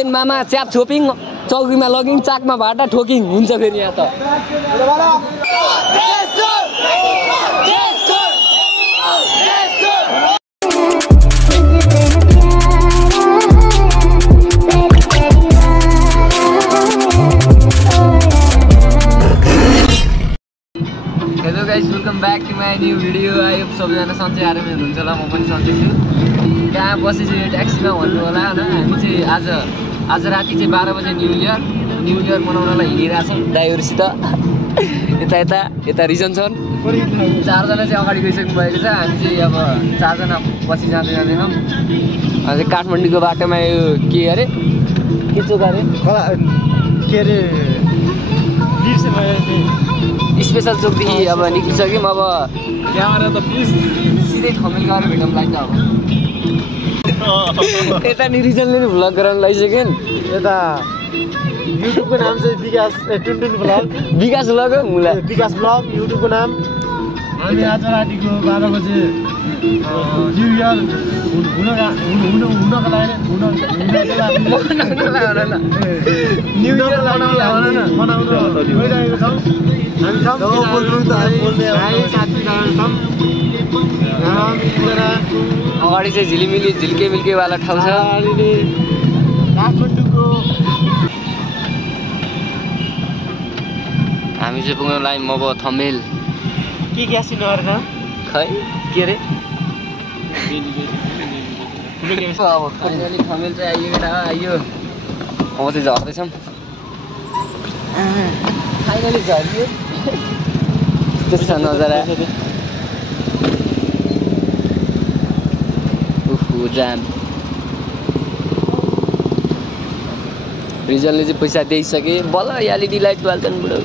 Then मामा च्याप छोपिङ चौकीमा लगिङ चाकमा भाटा ठोकिङ हुन्छ फेरि यहाँ त hello guys welcome back to my new video I hope सबैजना सन्चै आरामै हुनुहुन्छ होला म पनि सन्चै छु कहाँ बसेछु यो ट्याक्सीमा भन्नु होला हैन हामी चाहिँ आज राति चाहिँ 12 बजे न्यू इयर मनाउनलाई हिँडिरहेछौँ दाइहरुसित यता रिजन छन् चारजना चाहिँ अगाडि गइसक्नु भएको छ हामी चाहिँ अब चारजना पछि जाँदैनौँ अझै काठमाडौँको बाटोमा यो के अरे के चोक अरे स्पेशल चोकदेखि अब निक्लिसक्यौँ अब क्यामेरा त प्लिज सिधै ठमेल गएर भेटौँ लाग्छ अब यता नि रिजनले नि भ्लग गराउन लागिसक्यो यता युट्युबको नाम चाहिँ टुनटुन भ्लग विकास भ्लग हो मुला विकास भ्लग युट्युबको नाम हामी आज रातिको 12 बजे न्यू इयर हुनका लागि न्यू इयर मनाउन गइरहेको छौँ अगाडि चाहिँ झिलिमिली झिल्के मिल्केवाला ठाउँ छ काठमाडौँको हामी चाहिँ पुग्न लागि म अब थम्मेल के ग्यासी नगरेर खै के अरे अब फाइनली थम्मेल चाहिँ आइयो अब चाहिँ झर्दैछौँ फाइनली झरियो त्यस्तो छ नजारा जाम रिजनले चाहिँ पैसा दिइसके बल्ल एलइडी लाइट बाल्छन् बुढो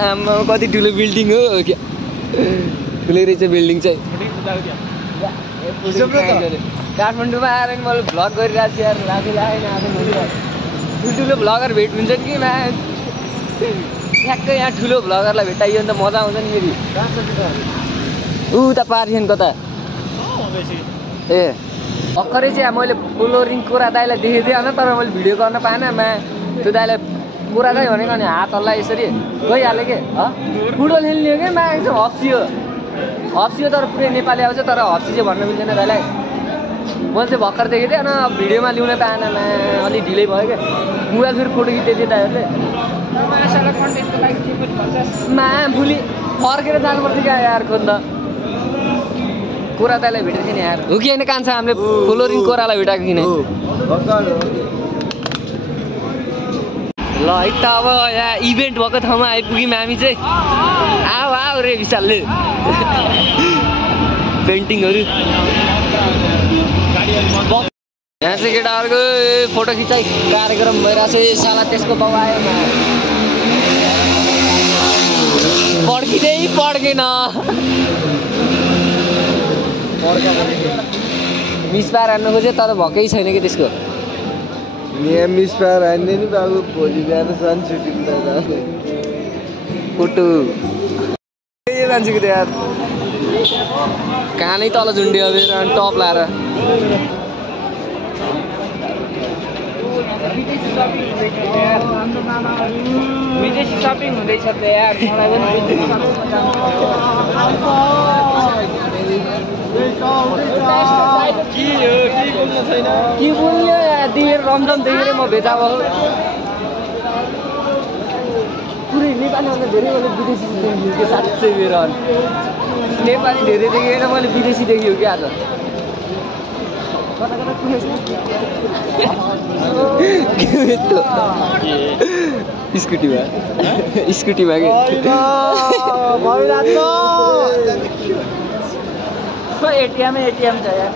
आमा कति ठुलो बिल्डिङ हो क्या ठुलै रहेछ बिल्डिङ चाहिँ काठमाडौँमा आएर नि मैले भ्लग गरिरहेको छु यार लाजु लागेन आज ठुल्ठुलो भ्लगर भेट हुन्छ कि मा ठ्याक्कै यहाँ ठुलो भ्लगरलाई भेटाइयो भने त मजा आउँछ नि फेरि उता पारिछन् कता ए भर्खरै चाहिँ मैले फ्लोरिङ कोरा दाइलाई देखेको थिएँ होइन तर मैले भिडियो गर्न पाएन त्यो दाइलाई कोरा दाइ भनेको अनि हात हल्ला यसरी गइहाल्यो कि फुटबल खेल्ने हो कि एकदम हप्सियो तर पुरै नेपाली आउँछ तर हप्सी चाहिँ भन्न मिल्दैन दाइलाई मैले चाहिँ भर्खर देखेको थिएँ अनि भिडियोमा ल्याउन पाएन अलिक ढिलै भयो क्या मोबाइल फेरि फोटो खिच्दै थियो दाइहरूले भोलि फर्केर जानुपर्छ क्या यार खोज्दा कोरा दाइलाई भेटेको थिएँ नि यार हो कि होइन कान्छ हामीले फ्लोरिङ कोरालाई भेटाएको किन ल है त अब यहाँ इभेन्ट भएको ठाउँमा आइपुग्यौँ हामी चाहिँ आऊ रे विशालले पेन्टिङहरू यहाँ चाहिँ केटाहरूको फोटो खिचाइ कार्यक्रम भइरहेको छ साला त्यसको बाउ आयो पड्किँदै पड्केन मिस पार हान्नु खोज्यो तर भएकै छैन कि त्यसको यहाँ मिस पार हान्ने नि बाबु भोलि बिहान सन सुटिङ फोटो मान्छेको त्यो यार कानै तल झुन्डियो अनि टप लाएर विदेशी सपिङ हुँदैछ त यार मलाई के बोल्यो दिएर रमझम देखेर म भेटा भयो पुरै नेपालीभन्दा धेरै मैले विदेशी देखेँ कि साँच्चै मेरो नेपाली धेरै देखेर मैले विदेशी देख्यो कि आज स्कुटीमा के एटिएम छ यार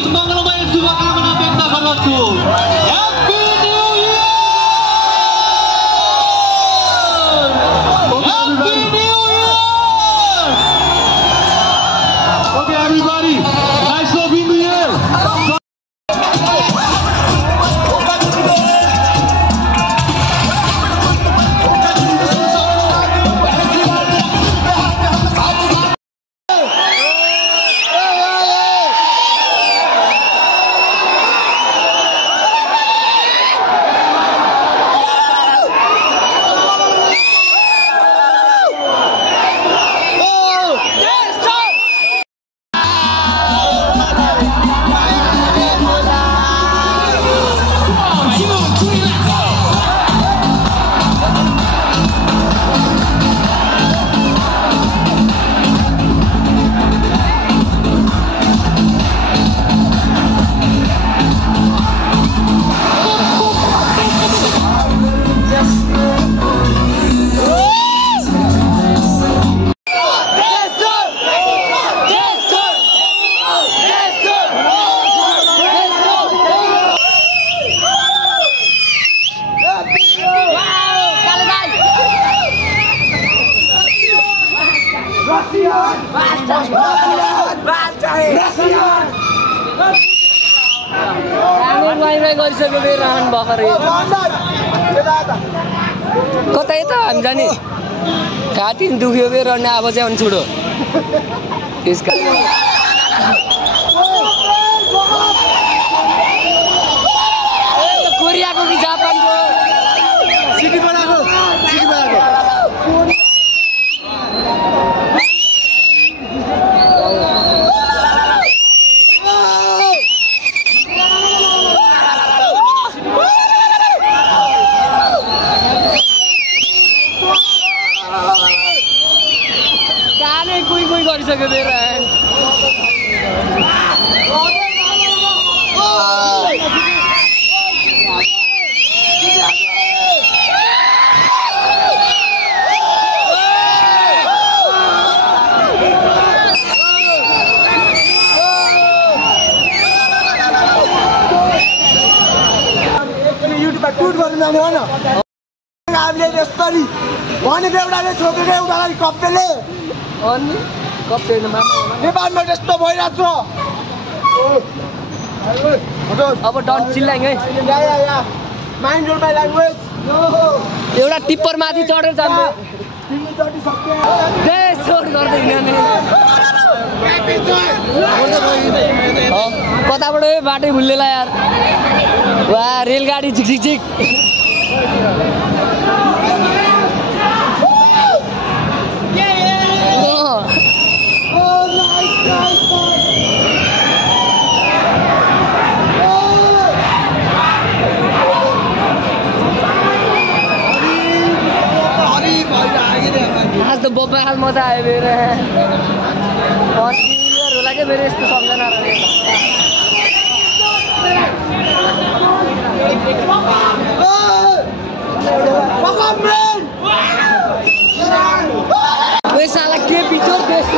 हार्दिक मङ्गलमय शुभकामना व्यक्त गर्दछु। Happy new year! Happy new year! Okay, everybody, nice to be here. कतै त हामी जाने घाँटी दुख्यो बे रहने अब चाहिँ छोडो त्यसका कोरियाको कि जापानको सिटी बनाएको गरिसक्यो बेर युट्युबमा टुट गर्नु जाने हो न हामीले यसरी भनेको एउटाले छोपेको एउटालाई कप्पेले अनि कप्पेनमा नेपालमा त्यस्तो भइरहेको छ अब डन चिल्लाएँ है माइन्ड योर माई ल्याङ्ग्वेज एउटा टिप्पर माथि चढेर जान्छ कताबाट बाटै भुल्लेला यार वा रेलगाडी झिक झिक झिक आज तो बहुत मजा आयो मेरे होला क्या मेरे यस्तो सम्झना साला के बिचोर देश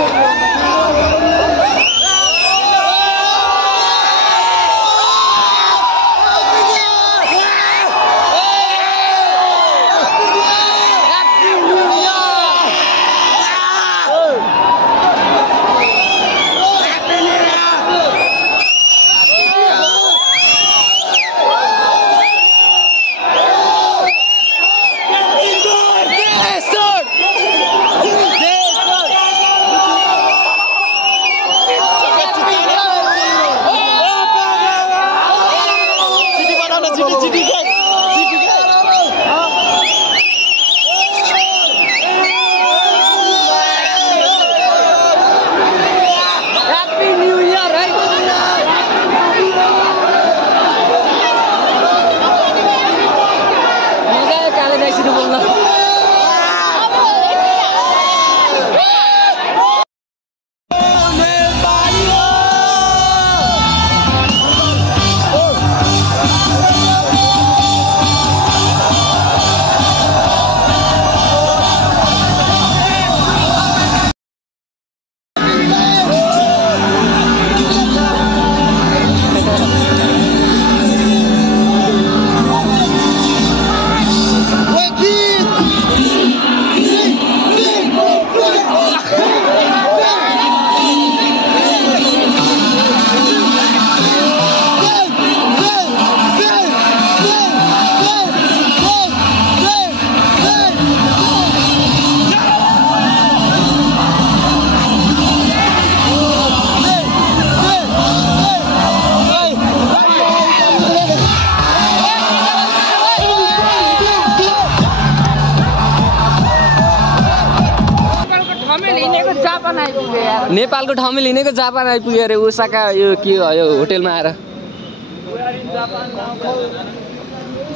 नेपालको ठाउँमा लिनेको जापान आइपुग्यो अरे ओसाका यो के हो यो होटेलमा आएर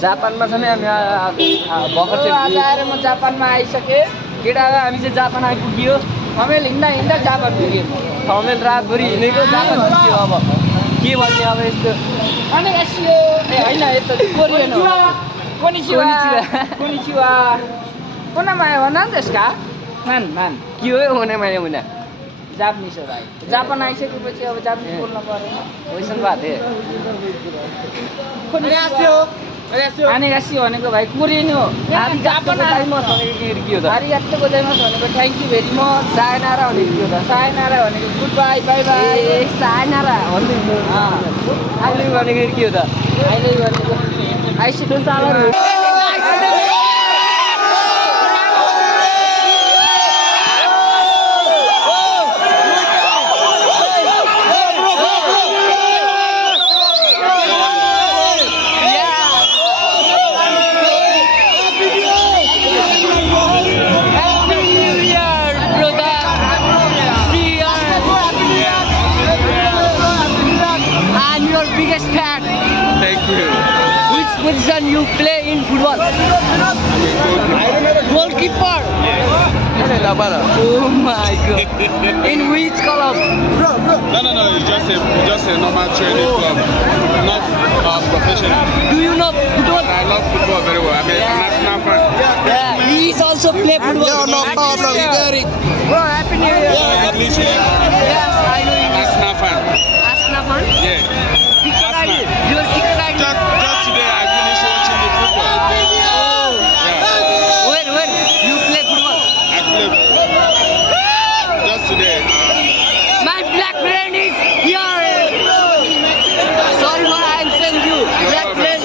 जापानमा छ नि हामी भर्खर चाहिँ आज आएर म जापानमा आइसकेँ केटा हामी चाहिँ जापान आइपुग्यो थमेल हिँड्दा हिँड्दा जापान पुग्यो थमेल रातभरि हिँडेको जापान पुग्यो अब के भन्ने अब यस्तो अनि एसियो ए होइन यस्तो कोरियन हो कोनिचिवा कोनिचिवा कोनामाया हो नान त्यसका मान मान के हो ओनामाया हुना जापानिज हो भाइ जापान आइसकेपछि अब जापानिज बोल्नु परेन वैसन बात है अनि एसियो भनेको भाइ कोरियन हो हामी जापान टाइममा भनेको के हो त अरे यस्तो गोदाइमस भनेको thank you very much sayonara भनेको के हो त सायनारा भनेको good by by by A sayonara भन्दै अहिले भनेको के हो त अहिले भनेको आइसिडो Salar position you play in football? Goalkeeper. Oh my god. In which club? No. It's just a normal training club, not professional. Do you know football? I love football very well. I'm a national fan. Yeah, he is also play football. Yeah, no problem. You got it. Bro, happy New Year. Yeah, English. Yes, I know English. National fan. Arsenal fan? Yeah. Your ticket ID. Just today I finished watching the football. Yeah. When you play football? I play just today. My black friend is here. Sorry for I am saying you. Black friend.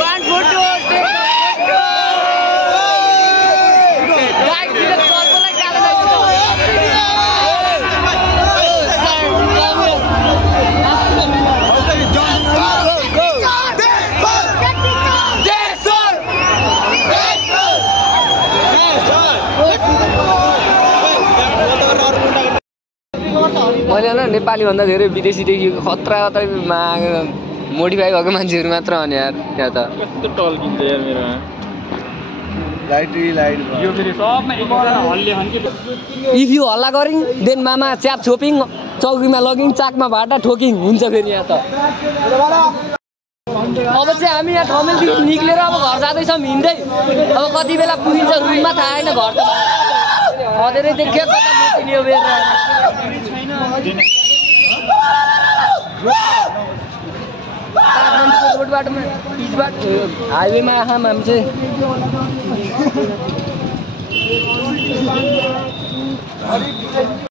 One photo. Take a photo. Guys, you look so like that. मैले होइन नेपालीभन्दा धेरै विदेशीदेखि खतरा modify भएको मान्छेहरू मात्र हो नि यार त्यहाँ त कस्तो टल्किन्छ यार मेरोमा इफ यु हल्ला गरिङ देन मामा च्याप छोपिङ चौकीमा लगिङ चाकमा भाटा ठोकिङ हुन्छ फेरि यहाँ त अब चाहिँ हामी यहाँ ठाउँदेखि निक्लेर अब घर जाँदैछौँ हिँड्दै अब कति बेला पुगिन्छ रुममा थाहा छैन घर त अझै देखियो कता लुटिने हो बाटोमा हाइवेमा आँखा हामी चाहिँ